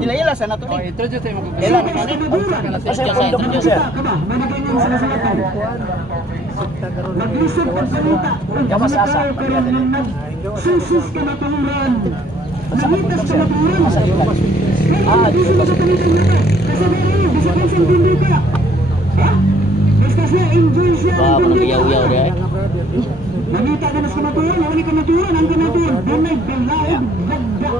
Ila sa nato ni. Introduce tayo mo. Ila na kani. Kasi introduce sir. Naglisod ka salita. Gawas asa. Susis ka na tuluran. Namitas ka na tuluran. Gusto mo sa talitan niya ka. Kasi meron, gusto ko sa hindi ka. Ha? Basta siya, enjoy siya. Yaw-yaw dia. Namita ka na sa naturan, wala ka naturan, ang kanaturan. Dunay bilaog, dagdag.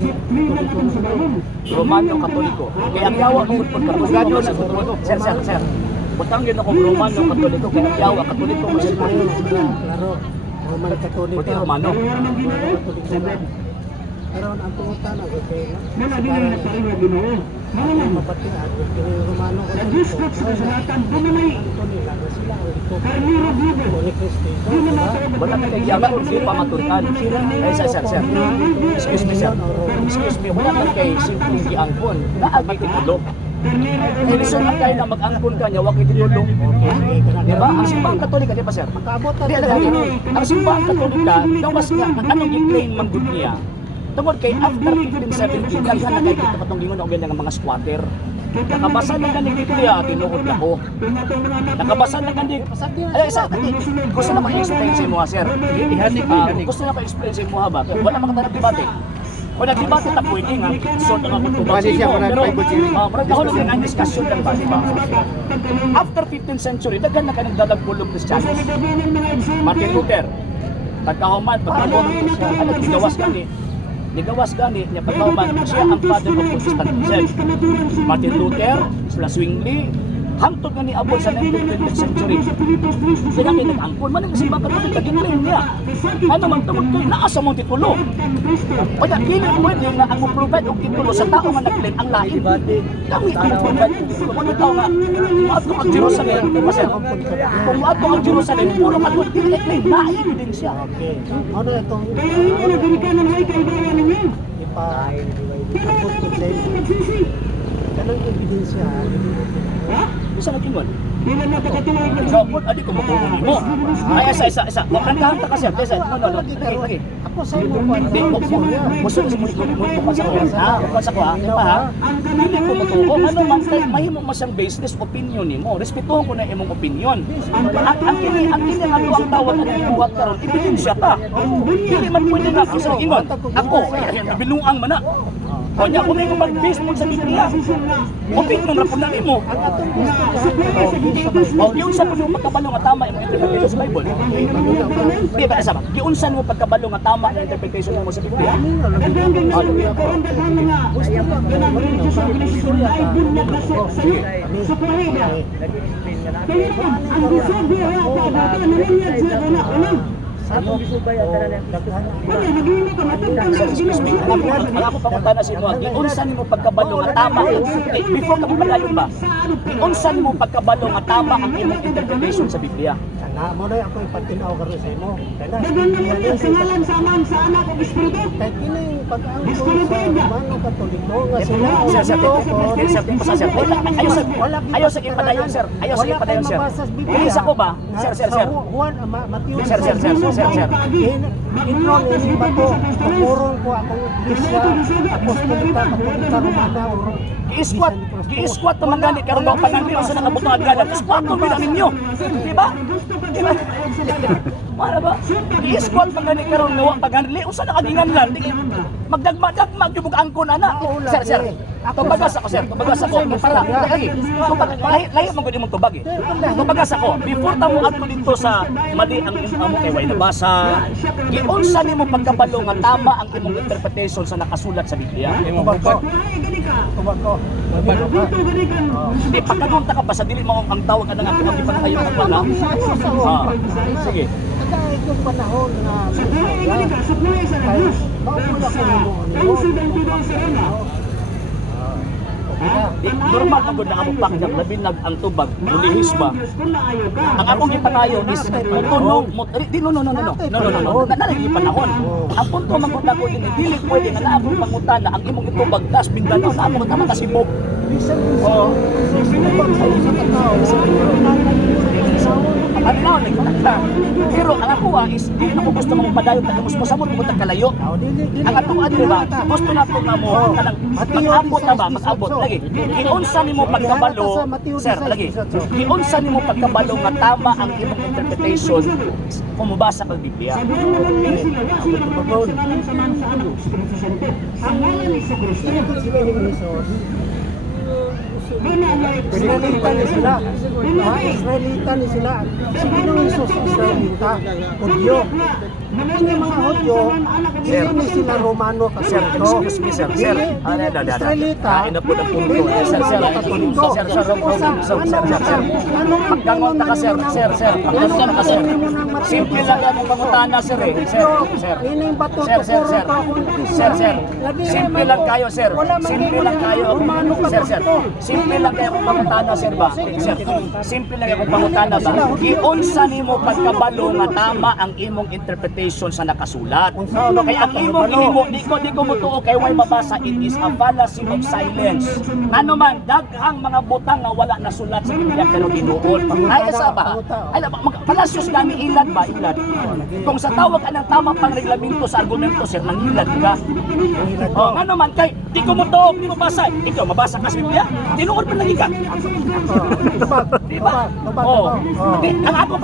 Siplinan natin sa gawin. Romano Katoliko. Kaya ang yawa ko pud karbugadyo sa Katoliko. Sir. Butang yun akong Romano Katoliko kaya ang yawa Katoliko mo sa Klaro. Roman Katoliko. Buti Romano. Pero ang tungutan ako kay Wala din ang nagparinga Ginoo. Wala lang. mapati ako kini Romano Nag-dispute sa kasulatan, doon na may nila na sila ito. Carnero Vivo. Ni Cristo. Doon na matawag. Wala ka kay yawa kung sino pamatukan. Ay sir. Excuse me sir. Excuse me. Wala ka kay simpleng giangkon. Naagi titulo. Eh, listen lang kayo na mag-angkon ka niya, wag ititulo. Di ba? Ang simbang Katolika, di ba sir? Makaabot Di alam niyo. Ang simbang Katolika, gawas nga, anong i-claim man good niya? Tungkol kay after 1517, daghan na kayo dito katong gingon ako ganyan ng mga squatter. Nakabasa na ganing dito niya, tinuod ako. Nakabasa na ganing. Ay, isa, gusto na ma-explain sa mo, sir. Gusto na ma-explain sa mo ba? Wala makatanap debate. Kung nag-debate na pwede nga, sort ang akong tubag sa imo. Pero, marag ako naging ang discussion lang ba, di ba? After 15th century, daghan na kanang dalagpulong Kristiyanos. Martin Luther, pagkahuman, Digawas gani niya pagkahuman, siya ang father of Protestantism. Martin Luther, sila Zwingli, hangtod nga ni abot sa 19th century. Sila kayo nag-angkon, man ang simbang Katolik, nag-claim niya. Ano man tungkol kayo, naasa mong titulo. Kaya kini pwede nga ang provide og titulo sa tao nga nag-claim ang lain. Kami ang provide og titulo. Kung tao nga, maadto ang Jerusalem, di ba sir? Kung maadto ang Jerusalem, puro Katolik, claim na ebidensya. Okay. Ano itong Kaya yun, nagarikan ng may kaibayan ninyo. ipa-abot ko sa iyo. Kanang ebidensya. Ha? Isa na kingon. Di na napakatuloy ng So, adi ko makukunin mo. Ay, isa. Huwag kang kahanta kasi. No. Okay. Ako sa iyo po. Hindi, gusto mo pa sa kuha. Sa kuha, di ba ha? Hindi ko matuko. Ano man, mahimo mo siyang baseless opinion ni mo. Respetuhan ko na imong opinion. Ang kini nga ang tawag at ibuhat karon, ebidensya ta. Hindi man pwede na ako sa ingon. Ako, binuang man na. Kanya kung may mag-base mo sa Biblia. Opinion ra pud na nimo. Giunsan mo pagkabalo nga tama imong interpretation sa Bible. Di ba sa giunsan mo pagkabalo nga tama ang interpretation mo sa Biblia. Ano bisubay ang tanan ng Ako pamunta na si mo. Giunsan nimo pagkabalo nga tama. Before ka palayo ba? Giunsan mo pagkabalo nga tama ang imong interpretation sa Biblia. Kana mo na ako ipatinaw karon sa imo. Kana sa ngalan sa Ama, sa Anak ug Espiritu. kay kini pag-angkon sa Romano Katoliko nga sila Ayaw sa ipadayon sir. Bilis ako ba? Sir. Juan Mateo. Sir. Intro ni bato. Purong ko akong iglesia. Apostolika Katolika Romana. Gi-squat naman gani karon ba panangliw sa nakabutang agada. Squat mo ba ninyo? Di ba? Mara ba? Gi-squat man gani karon nawa paganli usa na kaginganlan. Magdagma gyud angkon ana. Sir. Tubagas ako sir. Para lahi mo gud imong tubag eh. Tubagas ako. Before ta mo adto dito sa mali ang imo kay way nabasa. Giunsa nimo pagkabalo nga tama ang imong interpretation sa nakasulat sa Biblia? Imong Tubag ko. Di pagkagunta ka pa sa dili mo ang tawag ka nga ang ipatayo ka pa na. Sige. Kaya itong panahon na Normal ang gud nakamupak ng labi nag ang tubag, ulihis ba? Ang akong ipatayo is tunog mo. No. Nanalagi panahon. Ang punto man gud ako dili pwede nga naabot pangutana ang imong itubag tas Mindanao na mo tama ta Cebu. Ano na, nagkakita. Pero ang ako is, di na ko gusto mong padayon, tapos masamot mo kalayo. Ang atuan, di ba? Gusto na po nga mo, mag-abot na ba? Mag-abot. Lagi, giunsa ni mo pagkabalo, sir, lagi, giunsa ni mo pagkabalo nga tama ang imong interpretation kung mabasa kang Biblia. Ang ngalan ni Kristo. Israelita ni sila. Israelita ni sila. Si Pinoong Isus, Israelita. Hudyo. Ini mga Hudyo, hindi sila Romano Sir, Katoliko. excuse me, sir. Sir, Israelita. Kain na po na punto. Hindi Sir, sir, Romano Katoliko. Pagkangon na ka, sir. Sir. Pagkangon na ka, sir. Simple lang yan ang pangutana, sir, eh. Sir. Ining bato Sir. Sir. Simple lang kayo, sir. Simple lang kayo. Sir. Simple lang kayo kung pangutana, sir ba? Sir. Simple lang kung pangutana ba? Giunsa nimo pagkabalo nga tama ang imong interpretation sa nakasulat. Kaya ang imong ihimo, di ko mutuo kay way mabasa, it is a fallacy of silence. Ano man, daghang mga butang nga wala nasulat sa Biblia pero ginuon. Ay, sa ba? Ay, palasyos gani ilad ba? Ilad. Kung sa tawag anang tama pang reglamento sa argumento, sir, nangilad ka. Oh, ano man kay di ko mutuo, di mo basa. Ikaw mabasa ka sa Biblia? Tinuod pa lagi ka. Di ba? Oh. Ang ako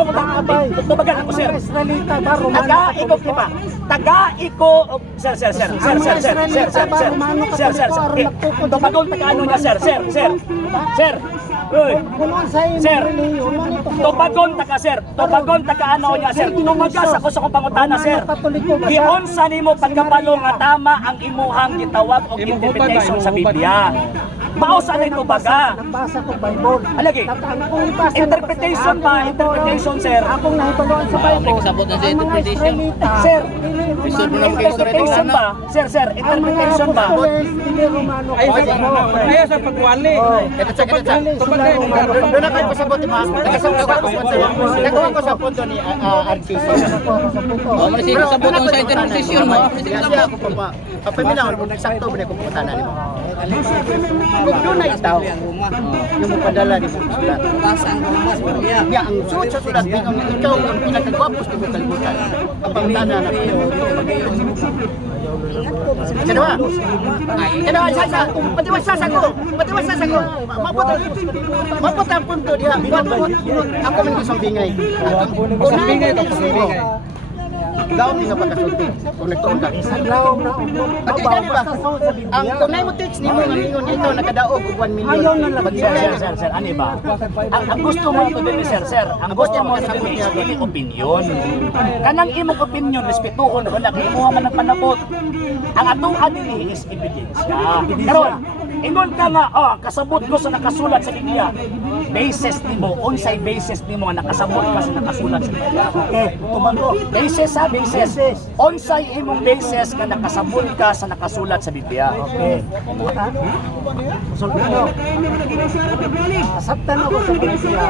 tubagan ako, sir. Israelita ba? Romano Taga-iko, di ba? Taga-iko, sir. Tubagon taga-ano niya, sir. Uy. Sir. Tubagon taga, sir. Tubagon taga-ano niya, sir. Tumagas ako sa kupangutana, sir. Giunsa nimo pagkabalo nga tama ang imuhang gitawag o interpretation sa Biblia. Pausa na ito baga. Nagbasa ko Bible. Alagi. Interpretation ba? Interpretation, sir. Akong nahibaluan sa Bible. Sabot na sa interpretation. Sir, Isod mo lang kayo sa interpretation ba? Sir, interpretation ba? Hindi Romano. Ayaw sa pagwali. Doon na kayo pasabot, ma. Nagawa ko sa punto ni artist. Oh, man sige sabot ang sa interpretation, ma. Sige sabot ko pa. Kapag minaw, sakto ba kung pumunta na nimo. Kung doon na itaw, yung padala ni mo sulat. Basa ang gumas, Biblia. Ya, ang suot sa sulat, ikaw ang pinakagwapos ng kalibutan. Ang pangtana na Kadawa sasa, patiwas sasa ko. Mabot ang punto diha. Ako man isang bingay. Isang bingay ka sa bingay. Daw nga pagkasulti. Kung nagtuon ka. Saglaw na Ang kung na mo text nimo nga mingon ito nakadaog og 1 million. Ayaw na lang. Sir, ano ba? Ang gusto mo ito din, sir. Ang gusto mo ito din is really opinion. Kanang imong opinion, respetuhon, wala kay imuha man ng panabot. Ang atong adili is evidence. Pero, ingon ka nga, kasabot ko sa nakasulat sa Biblia. Basis nimo, unsay basis nimo nga nakasabot ka sa nakasulat sa Biblia. Tumango. Basis ha, basis. Unsay imong basis nga nakasabot ka sa nakasulat sa Biblia. Okay. Asaptan ako sa Biblia.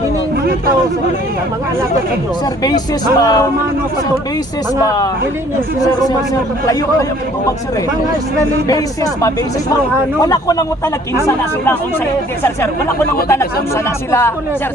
Ini mga tao sa Biblia, mga alagad sa Diyos. Sir, basis Mga ba? Romano Sir, Katoliko. basis Mga ba? dili na sila Romano Layo kayo kay tubag, sir. Mga Israelita. Basis ba? Basis ba? Romano. Wala ko nang utang na kinsa na sila. Sir. Wala ko nang utang na kinsa na sila. Sir.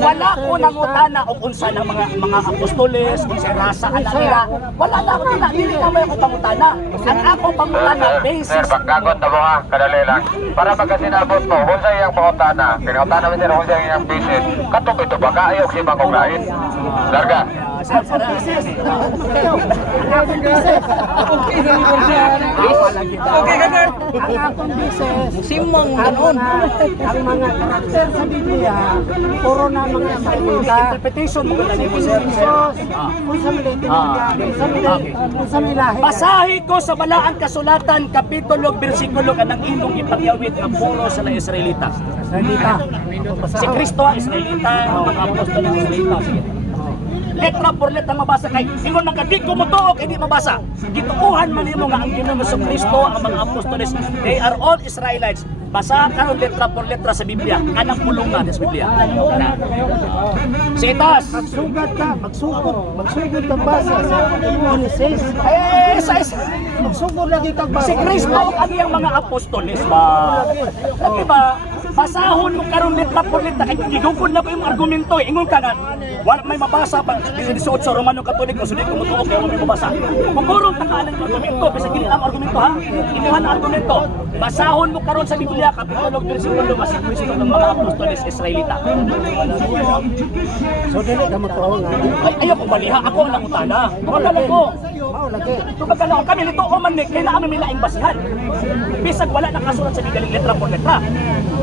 Wala ko nang utang na kung unsa ng mga apostoles, kung sa rasa ana nila. Wala na ako na. Dili ka may akong pangutana. Ang akong pangutana, basis. Sir, pagkagot na mo ha, kadali lang. Para pagkasinabot mo, kung sa iyang pangutana, pinangutana mo sir, kung sa iyang bisit, katok ito ba, kaayok si Bangkong Lain? Larga. Sir, basis. Okay ka, sir. Ang akong business. Musimong Ang ganon. mga karakter sa Biblia, puro na mga Israelita. Interpretation mo ganun mo, sir. Kung sa milay, kung sa milahe. Basahi ko sa balaang kasulatan, kapitulo, bersikulo, kanang imong ipagyawit nga puro sa mga Israelita. Israelita. Si Kristo ang Israelita, ang mga apostol ng Israelita. Sige. Letra por letra mabasa kay ingon man ka di ko motuok hindi mabasa. Gituuhan man nimo nga ang Ginoo sa Kristo ang mga apostoles, they are all Israelites. Basa ka letra por letra sa Biblia, kanang pulungan sa Biblia. Sitas. Magsugod ka basa sa Genesis. Magsugod lagi kag basa. Si Kristo ang iyang mga apostoles ba? Lagi ba? Basahon mo karon letra por letra kay gigugod na ko imong argumento ingon ka nga wala may mabasa pa disuot sa Romano Katoliko so di ko mutuo kay may mabasa. Kung takaan ang argumento bisag dili ang argumento ha. Inuhan ang argumento. Basahon mo karon sa Biblia kapitulo 2 versikulo ng mga apostoles Israelita. So dili ka matuo nga. Ay ayaw ko baliha ako ang nangutana. Wala ko. Mao lagi. Kapag ano kami nito o man kailangan may laing basihan. Bisag wala nakasulat sa Biblia letra por letra.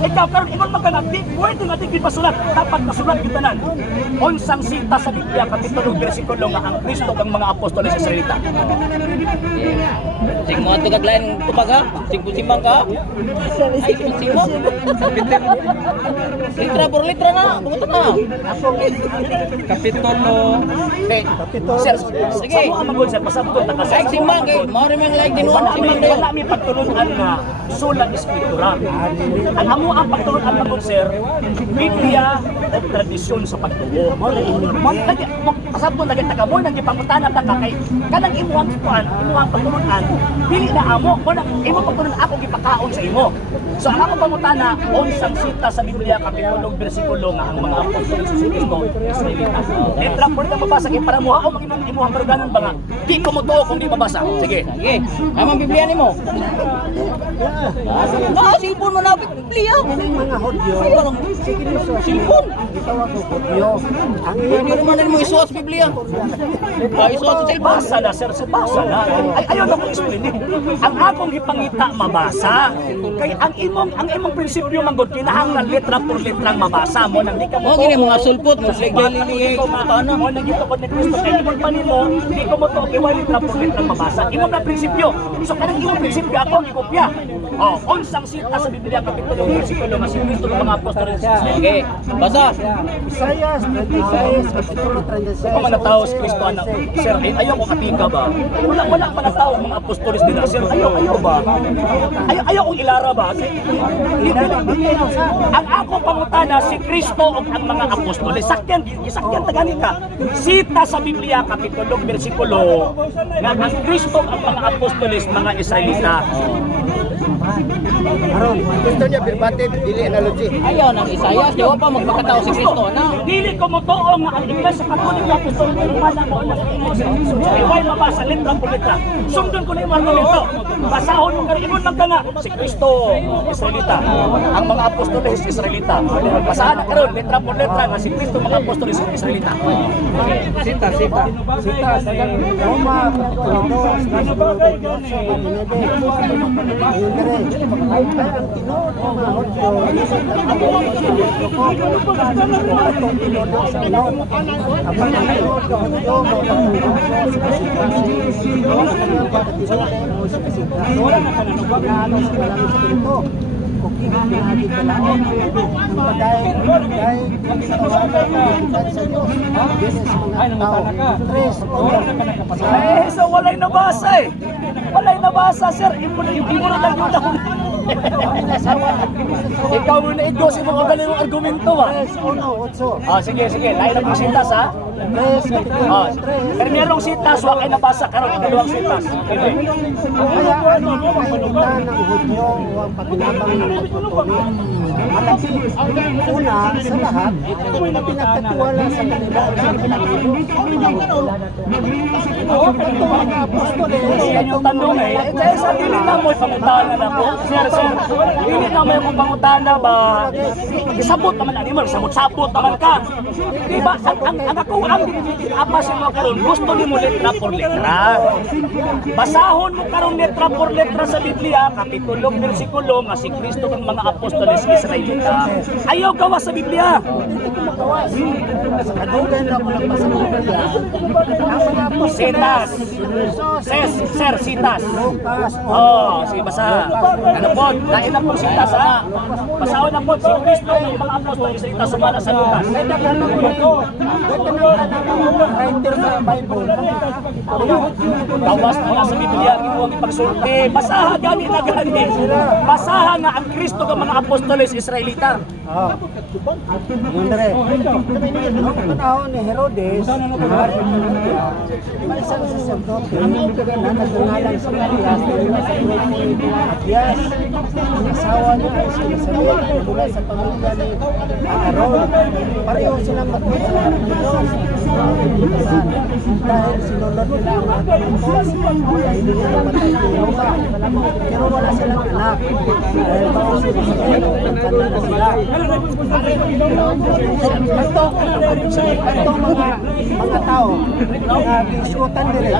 Ikaw karon ingon man kana di pwede nga di pasulat dapat masulat kita nan. Unsang sita sa Biblia kapitulo bersikulo nga ang Kristo kang mga apostoles Israelita. Sing mo ato kaglain tupag ha? Sing simbang ka? Ay, sing mo? Litra por litra na, buto na. Kapitulo. Sir, Sige. sa mo ang magod sir pasabot ta kasi. Ay, simbang kay mao rin mang like dinuan simbang dayon. Wala mi pagtulunan nga sulat escritura. Ang amo ang pagtulunan magod sir, Biblia o tradisyon sa pagtuo. Mo lagi pasabot lagi ta mo nang gipangutana ta ka kay kanang imuhang kuan, imuhang pagtulunan dili na amo mo na imo pagtulunan ako gipakaon sa imo. So ang ako pangutana unsang sita sa Biblia kapitulo bersikulo nga ang mga apostoles sa Kristo Israelita. Letra por ta mabasa kay para mo ako imuhang karuganan ba nga di ko mo to kung di mabasa. Sige. Sige. Amang Biblia nimo. Ah, cellphone mo na Biblia. Kining mga Hudyo, sige ni so Cellphone. gitawag ko Hudyo. Ang Pwede rin man mo isuot sa Biblia. Ah, isuot sa cellphone. Basa na sir, basa na. Ay ayaw na ko explain eh. Ang akong gipangita mabasa. Kay ang imong prinsipyo manggod kinahanglan letra por letrang mabasa mo nang di ka Mo gini mga sulpot mo legal ni ano mo nang gitukod ni Kristo kay imong panimo di ko mo to kay wala letra por letrang mabasa. Imo na prinsipyo. So kanang imong prinsipyo ako ang ikopya. Oh, unsang sita sa Biblia kapitulo bersikulo nga si Kristo ng mga apostoles. Sige. Basa. Isaiah 26, versículo 36. Kung mga tao si Kristo anak, sir, ayaw ko katika ba? Wala pa na tao mga apostoles nila, sir, ayaw ba? Ayaw kong ilara ba? Ang ako pangutana si Kristo o ang mga apostoles, sakyan tagani ka. Sita sa Biblia kapitulo bersikulo nga ang Kristo ang mga apostoles mga Israelita. Aron, Gusto niya verbatim, dili analogy. Ayaw nang Isaiah, di pa magpakatao si Kristo na. Dili ko mo to nga ang Iglesia Katolika apostolika Romana mo ang imo sa Kristo. Iway mabasa letra por letra. Sundon ko na yung argumento. Basahon mo kani ingon man ka nga si Kristo Israelita. Ang mga apostoles Israelita. Basahan na karon letra por letra nga si Kristo mga apostoles Israelita. Sita. Roma, kapitulo 2, versículo 28. Ay ang tinuod ng mga Hudyo, atong tinuod sa Panginoon. Ang mga tinuod ng Hudyo, kung kinahanglan palaon ang pagdaig sa Diyos bisis mga tao. Tres, So walay nabasa eh. Walay nabasa sir. Imo na lang yun ako. Ikaw mo na igos mo ang galing mong argumento ba? tres, uno, otso. Sige. Lain ang sitas ha. Tres, kapitulo 3. Pero merong sitas, wala kayo nabasa karon dalawang sitas. Okay. Kaya ano ang kainita ng Hudyo o ang pakinabang ng pagtutuloy? Una, sa lahat, pinagkatiwala sa kanila ang Ito mga apostoles, Yan yung tanong eh. Kaya sa dili na mo pangutana na po. Sir, dili na mo pangutana ba? Isabot naman animal, sabot naman ka. Diba? Ang ako ang apa sa mga karon, gusto ni mo letra por letra. Basahon mo karon letra por letra sa Biblia, kapitulo, bersikulo nga si Kristo ng mga apostoles Israelita. Ayaw gawa sa Biblia. kadugay na ako nagbasa ng Biblia. Ang mga apostoles, Sitas. Sir, sitas. Lucas, Sige, basa. Ano po? Lain na po sitas ha. Basahon na po si Kristo ng mga apostoles Israelita sumala sa Lucas. writer sa Bible. Gawas mo na sa Biblia, ginawang ipagsulti. Basaha gani na gani. Basaha nga ang Kristo ng mga apostoles Israelita. Oh. Andre. Nung panahon ni Herodes, may isang sacerdote na nagngangalang si Marias na sa grupo ni Abias. Ang asawa niya ay si Elizabeth mula sa pamilya ni Aaron. Pareho silang magkita ng Diyos. Dahil sinunod nila ang mga Diyos, dahil nila namatay ni Jehovah. Pero wala silang anak. Dahil bago si Elizabeth, nagkanda na sila. Itong mga tao na bisutan din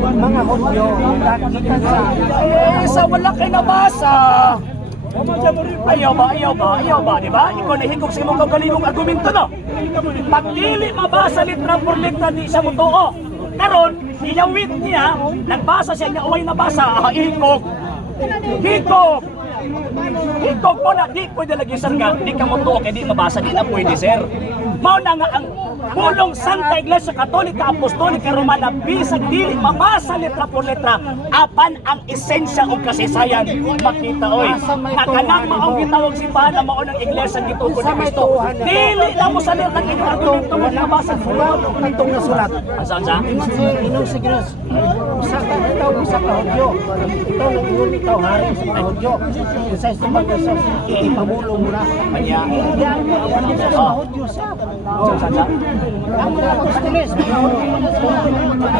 mga Hudyo nakita Sa wala kayo nabasa. Ayaw ba, di ba? Ikaw nahigog sa imong kagalingong argumento, no? Pagdili mabasa litra por litra di siya mo too. Karon, iyawit niya, nagbasa siya niya, uway nabasa, higog. Higog mo na, di pwede lagi sarga, di ka mo too, kaya di mabasa, di na pwede, sir. Mao na nga ang pulong Santa Iglesia Katolika Apostolika Romana bisag dili mabasa letra por letra apan ang esensya ug kasaysayan makita oy nakanak maong gitawag simbahan na mao ng iglesia gitugon ni Kristo dili na mo sa letra kini argumento mo nabasa sulat itong nasulat. Asa Inong signos. Isa ka Hudyo. Ito nang ingon ikaw hari sa mga Hudyo. Isa sumagot sa ipamulong mo na. kanya Yan mo awan sa mga Hudyo sa. Ang mga apostoles,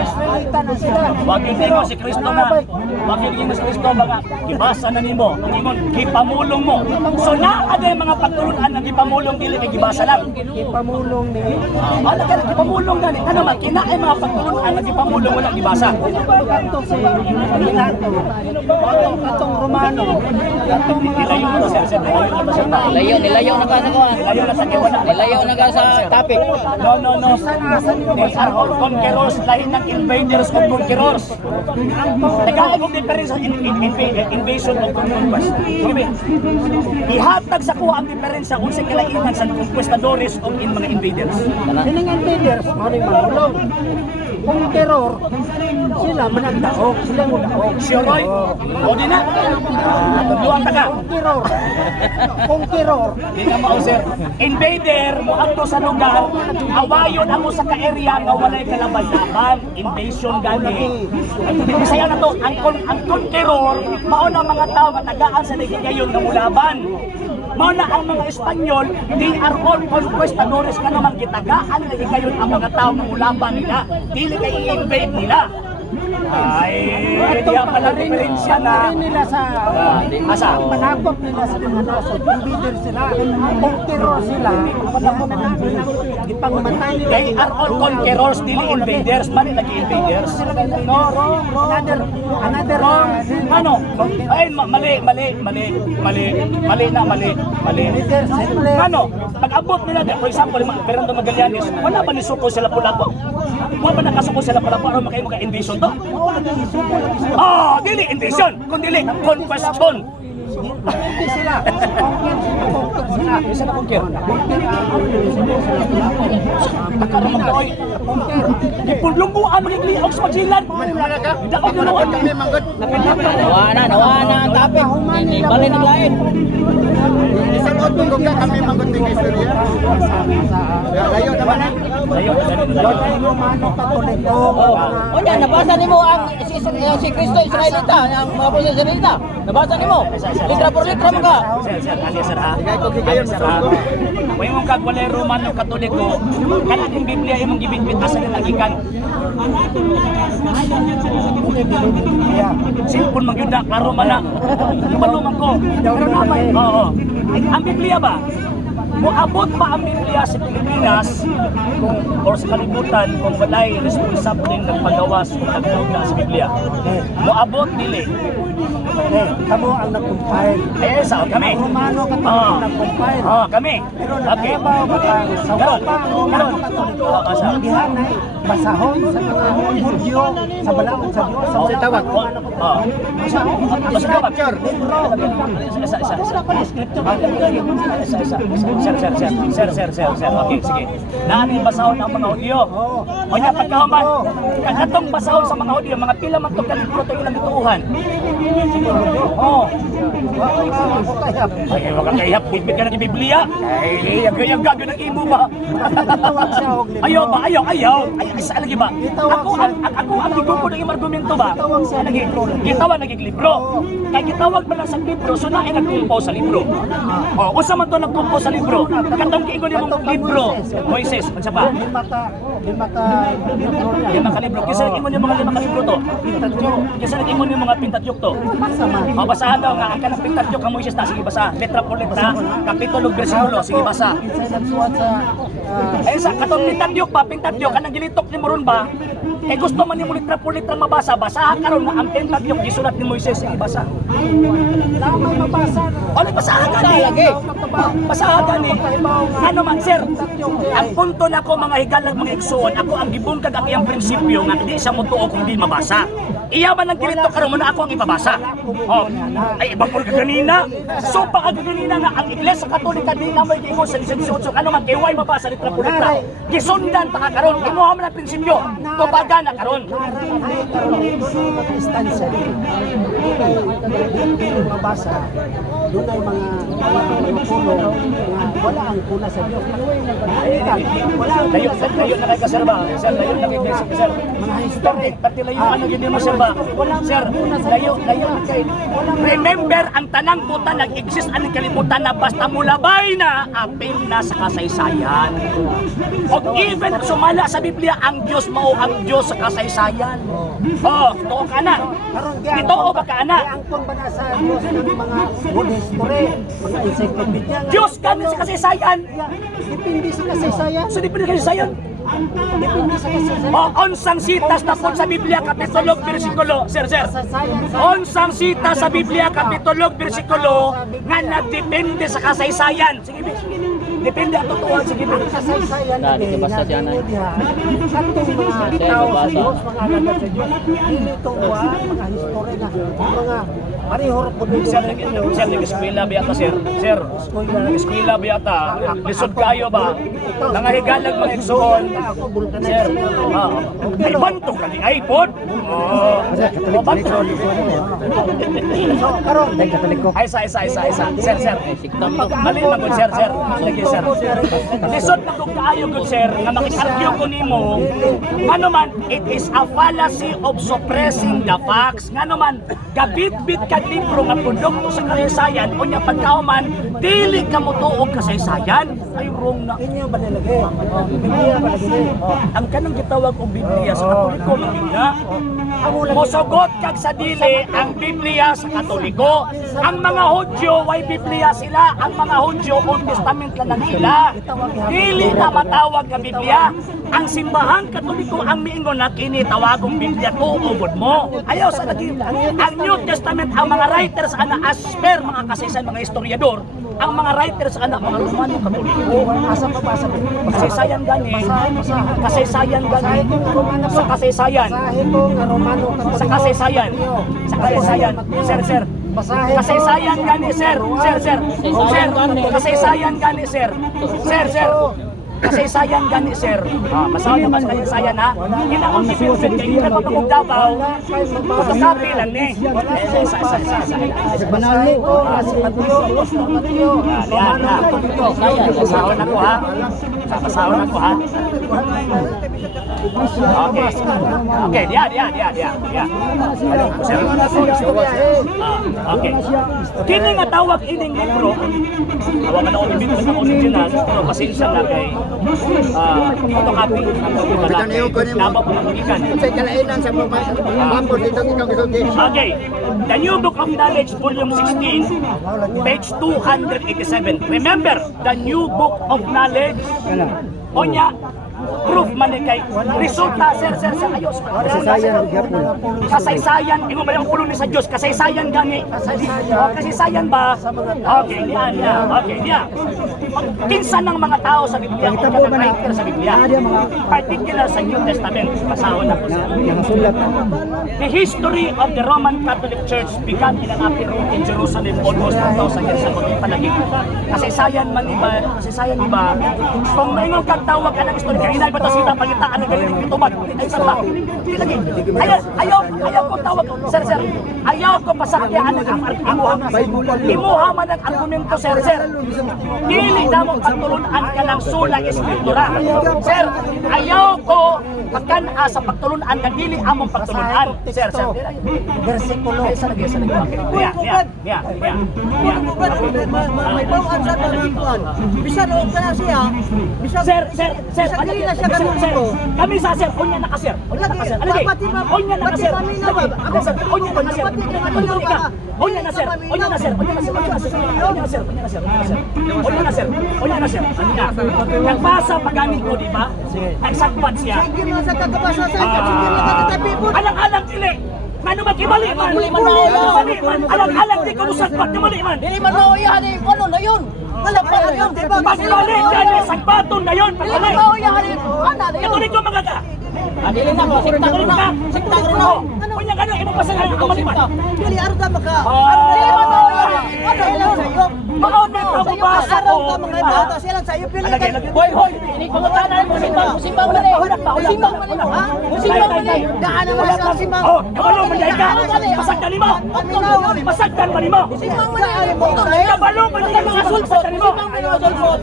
Israelita na sila. Wagin ninyo si Kristo na. Wagin ninyo si Kristo mga gibasa na nimo. Ang ingon gipamulong mo. So naa day mga pagtulunan nga gipamulong dili kay gibasa lang. Ipamulong ni Wala ka gipamulong gani. Ano man kinaay mga pagtulunan nga gipamulong wala gibasa. kanto si Pilato. Atong Romano. Atong mga Nilayo na sir, nilayo na ba sir? Nilayo na ka sa kuha. Nilayo na sa kiwana. Nilayo na ka sa topic. No. They are all conquerors, lahi ng invaders o conquerors. Nagkaag ang diferensya invasion o conquest. Ihatag sa kuha ang diferensya kung sa kilainan sa conquistadores o in mga invaders. Sining invaders, maraming mahulog. Kung terror, sila managdaog, sila mudaog. Sure, Roy? O di na? Luwang taga. Kung terror, Di na mao sir. Invader mo adto sa lugar, awayon amo sa ka-area nga walay kalaban-laban, invasion gani. Bisaya na to, ang conqueror mao na mga tao nga tagaan sa ligayon nga mulaban. Mao na ang mga Espanyol, they are all conquistadores nga naman gitagaan na ligayon ang mga tao nga mulaban nila. Dili kay i-invade nila. Ay, diya pala diferensya na. nila sa Asa? panakop nila sa mga nasod, invader sila. Kung terror sila, panahon na natin ipangmatay nila. They are all conquerors, dili invaders. Mali lagi invaders. No, wrong. Another Ano? Ay, mali. Ano? Pag-abot nila, for example, Fernando Magallanes, wala ba ni suko sila Lapu-Lapu? Wala ba nakasuko sila Lapu-Lapu o makayo invasion to? Dili invasion, kung dili conquestion. Hindi sila. Isa na conquer. Nakaramang ka, oy. Ipulong mo ang magligliaw sa Magellan. Daog na nawan. Nawa na ang topic. Bali ng lain. Isang otong ka kami manggunting istorya. Layo naman na. Layo. Romano Katoliko. O yan, nabasa nimo ang si Kristo Israelita, ang mga apostol Israelita. Nabasa nimo. Litra por litra mo ka. Sir, alias sir ha. Sir ha. Kung yung kag walay Romano Katoliko, kanating Biblia imong gibitbit asa na nagikan. Silpon magyud na klaro man na. Ibalungan ko. Oo. Ang Biblia ba? Moabot pa ang Biblia sa Pilipinas or sa kalibutan kung walay responsableng nagpagawas o nagtugna sa Biblia. Moabot dili. Kamo ang nag-compile. Sa kami. Romano Katoliko nag-compile. Kami. Pero Okay. nakabaw ba sa Karon. Romano Katoliko, Asa? gihanay basahon sa mga Hudyo sa balaod sa Dios sa Sa tawag. Basta tawag. Sir. Okay, sige. Naaning basahon ang mga Hudyo. O niya, pagkahuman, katong basahon sa mga Hudyo, mga pila man to kalibro to ilang ituuhan. Oo. Ay, wag kang kahihap. Bibig ka na ng Biblia. Ay, yung gagawin ng imo ba? Ayaw ba? Ayaw. Ay, isa lagi ba? Ako ang gigugo ng imong argumento ba? Gitawag nagiglibro. Kaya gitawag man lang sa libro, so naay nagkumpo sa libro. O, usa man to nagkumpo sa libro. Katong kiingon imong libro, Moises, unsa pa? Lima ka libro. Kisa nag-ingon yung mga 5 ka libro to. Kisa nag-ingon yung mga Pentateuch to. O, basahan daw nga, ang kanang Pentateuch ang Moises na, sige basa. Letra por letra, kapitulo, bersikulo, sige basa. Eh sa katong Pentateuch kanang gilitok ni Moron ba? Eh gusto man nimo letra por letra mabasa, basahan karon nga ang Pentateuch gisulat ni Moises, sige basa. Lamay mabasa. O, basahan gani. Basahan gani. Ano man sir? Ang punto na ko mga higalag mga igsoon, ako ang gibungkag ang iyang prinsipyo nga di sa mutuo kung di mabasa. Iya man ang gilitok karon mo na ako ang ibabasa. Oh, ay ibang pul kaganina. So pa kaganina nga ang Iglesia Katolika di na may giingon sa 18 ano man kay way mabasa letra por letra. Gisundan ta karon imuha man ang prinsipyo. Tubagan na karon. Instansya. Hindi mabasa. Doon ay mga puno nga wala ang kuna sa Diyos. Layo na kay kaserba. Sir, layo na kay sir. Mga history. Pati layo ano gid mo sir ba? Sir, layo na kay. Remember ang tanang buta nag-exist ang kalibutan na basta mulabay na apil na sa kasaysayan. Og even sumala sa Biblia ang Dios mao ang Dios sa kasaysayan. Oh, tuo ka na. Ito o ba ka na? Ang kung ba sa Diyos ng mga good history, mga encyclopedia. Diyos gani sa kasaysayan. Depende sa kasaysayan. So di pa kasaysayan. Depende sa kasaysayan. O onsang sitas na sa Biblia kapitulo bersikulo. Sir. Onsang sita sa Biblia kapitulo bersikulo nga nagdepende sa kasaysayan. Sige, depende ang totoo. Sige, Kasaysayan Dati, basta siya na. Katong mga tao sa Diyos, mga alagad sa Diyos, hindi ito mga history na mga parihor po dito. Sir, nag-eskwela ba yata, sir? Sir, nag-eskwela ba yata? Lisod kayo ba? Nangahigalag mga igsoon. Sir, ay banto ka ni iPod? Oo, banto. Ay, isa. Sir. Mali na good, sir. Lagi, sir. Lisod na kung kaayo, good, sir, na makisargyo ko nimo, ano man, it is a fallacy of suppressing the facts. Nga naman, gabit-bit ka libro nga produkto sa kasaysayan o niya pagkauman, dili ka mo tuog kasaysayan. Ay, wrong na. Inyo ba nilagay? Biblia ba nilagay? Ang kanang gitawag og Biblia sa Katoliko magina. Mosugot kag sa dili ang Biblia sa Katoliko. Ang mga Hudyo way Biblia sila, ang mga Hudyo Old Testament lang sila. Dili na matawag nga Biblia. Ang simbahang Katoliko ang miingon na kini tawagong Biblia tuugod mo. Ayaw sa lagi. Ang New Testament ang mga writers ana as per mga kasaysayan mga historiador, ang mga writers ana mga Romano Katoliko. Asa mabasa mo? Kasaysayan gani. Kasaysayan gani. Sa kasaysayan. Basahin mo nga Romano Katoliko. Sa kasaysayan. Sir. Basahin mo. Kasaysayan gani, sir. Kasaysayan gani, sir. Kasaysayan gani, sir. Basahin naman sa kasaysayan, ha? Ginaon si Vincent, kaya hindi na papagdabaw. Pagkasabi lang, eh. Basahin mo nga si Mateo. Romano Katoliko. Basahon ako, ha? Basahon ako, ha? Okay, dia. Okay. Kini nga tawag ining libro. Tawag na ako dito sa original, pero pasensya na kay photocopy. Nabak ko ng ikan. Sa kalainan sa mga mambo dito ikaw gisulti. Okay. The New Book of Knowledge, Volume 16, page 287. Remember, the New Book of Knowledge. Onya, proof man ni kay resulta sir ayos. Kasaysayan, ingon ba yung ulo ni sa Dios, kasaysayan gani. Kasaysayan ba? Okay, niya. Kinsa ng mga tao sa Biblia, o writer sa Biblia, particular sa New Testament, pasahon na po siya. The history of the Roman Catholic Church began in an upper room in Jerusalem almost 1,000 years ago. Palagi. Kasaysayan ba? Kung maingong kagtawag ka ng istorya, hinay ba ito sila pangitaan ng galiling pitubad? Ay sa ba? Ayaw ko tawag, sir, ayaw ko pasakyaan ng imuhaman ng argumento, sir. Dili na mo pagtulunan ka ng sulang escritura. Sir, ayaw ko pagkana sa pagtulunan ka, dili among pagtulunan. Sir. Versikulo. Yeah. May bawaan sa tanong. Bisan o ka na siya. Sir, dili na siya ganito. kami sa sir, onya na ka sir. Onya na ka sir. Onya na ka sir. Nagbasa pagamit ko, di ba? Nagsagpat siya. Sige mo sa kakabasa sa sige mo kakatabi po. Alang-alang dili. Ano ba kibali man? Alang-alang di ko musagpat ni mali man. Dili man mauyahan ni ano na yun. Wala pa na yun, di ba? Pagbalik yan, sagpaton na yun. Dili man mauyahan ni ana na yun. Katuloy ko mga ka. Dili na, sikta ko rin na. Sikta ko rin na. Kunya ka na, ipapasalan ang kamaliman. Dili arda maka. Dili man mauyahan. Ano ilang sa iyo? Maon na ito, bubasa ko. Araw ka mga ibata silang sa iyo pili kay. Hoy, ini pangutanan mo simbang mali. Simbang mali. Simbang mali. Daan naman sa simbang. Oh, kabalo man ka. Masagdan mo. Masagdan man mo. Simbang mali. Kabalo man ka mga sulpot. Simbang mali mga sulpot.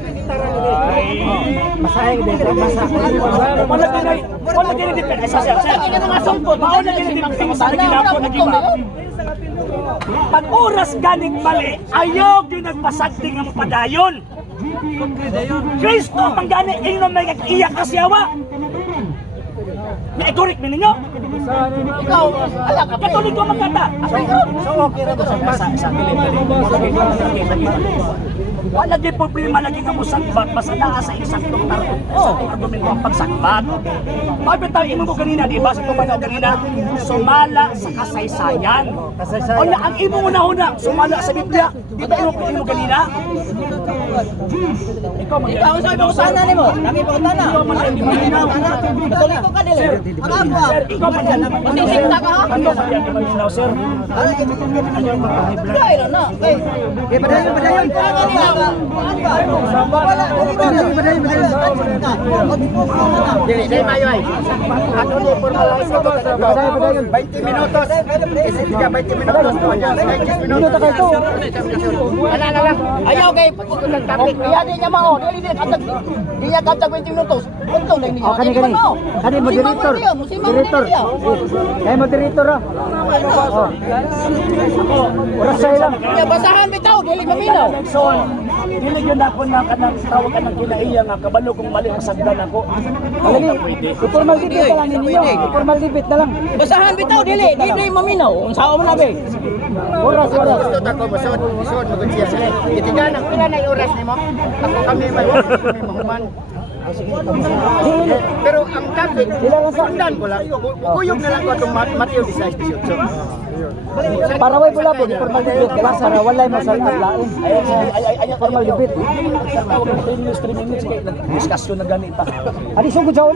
Masahe din, masa. Wala din depende sa sir. Maon na din depende sa ginagawa na giba. Pag oras ganing mali, ayaw yun nagpasagding ang padayon. Kristo pang gani, inom may kag-iyak kasyawa. May correct mo ninyo? Ikaw, ala ka. Katuloy ko magkata. So okay ra to sa Wala din problema lagi ka mo sagbat, basta naa sa eksaktong argumento ang pagsagbat. Bakit tayo imo ko kanina, di ba? Sa tumanaw kanina, sumala sa kasaysayan. O na, ang imo una-una, sumala sa Biblia. Di ba imo kanina? Ikaw sa ibang sana nimo. Nakipagtana. Tuloy ko ka dili. Ang ako. Sir, ikaw man yan. Sisikta ka ha? Ano man yan, malinaw, sir? Dahil na. Padayon. Dili mayo ay. Ato ni formalize ko to. 20 minutos. Kasi tiga 20 minutos to. 20 minutos ka ito. Ana lang. Ayaw kay pagkukulang topic. Iya di niya mao. Dili katag. Di niya katag 20 minutos. Untong lang niya. Kani moderator. Moderator. Kay moderator ah. Oras sa ilang. Ya basahan bitaw dili maminaw. So, dili yun ako na kanang tawag ka ng kinaiya nga kabalo kung mali ang sagdan ako. Hindi pwede. Formal debate na lang ninyo. Formal debate na lang. Basahan bitaw dili maminaw. Unsa mo na be? Oras. Gusto ta ko masud magud siya. Itigan ang pila na oras nimo. Ako kami mahuman. Pero ang topic, sundan ko lang. Kuyog na lang ko itong Matthew 16:18. Para way pula po, formal debate. Kaya sana walay masalat lain. Formal debate. Tawag ng 10 minutes, 3 minutes, kaya diskusyon na ganita. Ani sugod jaon?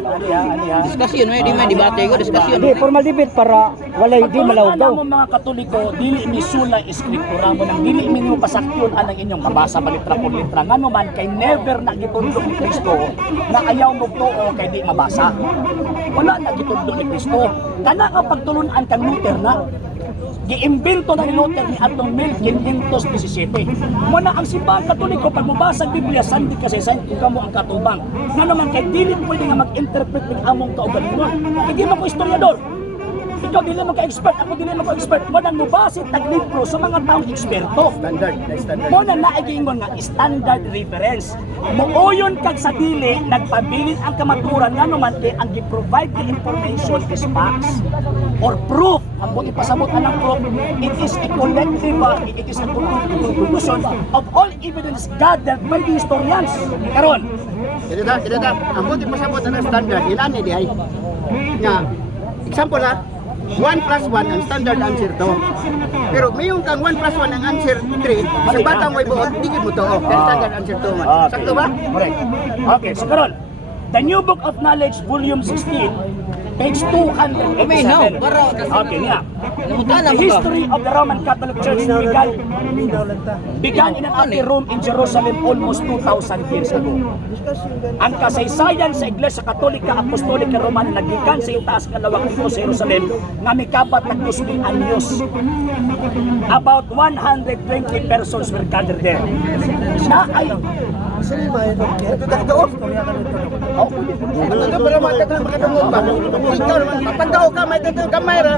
Diskusyon may debate ko diskusyon. Hindi, formal debate para walay di malawag daw. Alam mo mga Katoliko, dili mi sula eskriptura mo nang dili mi nimo pasakyon anang inyong mabasa balitra por litra. Ngano man kay never na gitudlo ni Kristo na ayaw mo tuo kay di mabasa. Wala na gitudlo ni Kristo. Kana nga pagtulunan kang Luther na giimbento na ni Luther ni atong 1517. Muna ang simbahan Katoliko pag mabasa ang Biblia sandi kasi sandi kamo ang katubang. Ngano man kay dili pwede nga mag-interpret ng among kaugalingon. Hindi mo ko historiador. Ikaw dili mo ka-expert, ako dili mo ka-expert. Mo nang mubasit tag libro sa mga taong eksperto. Standard. Mo na naigingon nga standard reference. Muuyon kag sa dili nagpabilin ang kamaturan ngano man kay ang gi-provide the information is facts or proof. Ang mo ipasabot anang proof, it is a collective, it is a conclusion of all evidence gathered by the historians. Karon, Kita ang buti pasabot ang standard ilan ni diay. Nga example ha, 1 plus 1 ang standard answer to. Pero mayong kang 1 plus 1 ang answer 3, sa batang may buot, di mo to. Kaya standard answer 2 man. Okay. Sakto ba? Correct. Okay, so karon, The New Book of Knowledge, Volume 16, page 287. Okay, niya. The history of the Roman Catholic Church began in an upper room in Jerusalem almost 2,000 years ago. Ang kasaysayan sa Iglesia Katolika Apostolika Romana nagikan sa itaas nga lawak dito sa Jerusalem nga mikapat ng 2,000 anyos. About 120 persons were gathered there. Na ay Ano para mataglan makadungog ba? Ikaw naman, pagpagdaw ka, may dadang kamay ra.